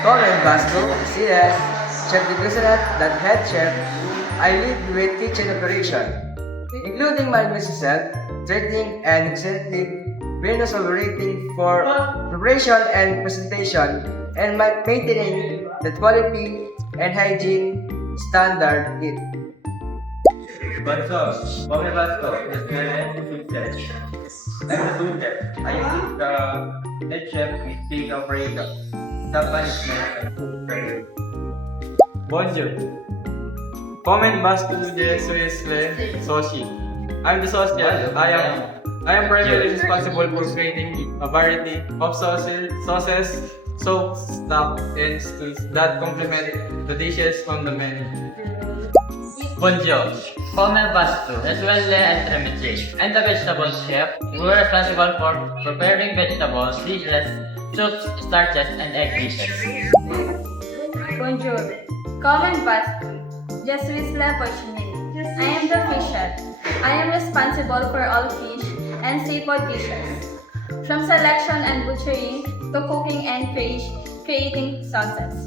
Colin Basco, CS, Chef de Gusarat, that head chef. I lead with kitchen operation, including my assistant, training and executive, Venus rating for preparation and presentation, and my maintaining the quality and hygiene standard it. Banso, Pome Banso, is the head chef. I'm the food chef. I use the head chef with big operator, top management, and food training. Bonjour. Comment Basco de Swiss Soshi. I'm the sauce chef. I am primarily responsible for creating a variety of sauces, soaps, stock, and stews that complement the dishes on the menu. Bonjour. Come Bastu, as well as entremetier. I'm the vegetable chef. We're responsible for preparing vegetables, dishes, soups, starches, and egg dishes. Bonjour. Comment Basque. Je suis la Pochini. I am the fish chef. I am responsible for all fish and seafood dishes, from selection and butchering to cooking and creating sauces.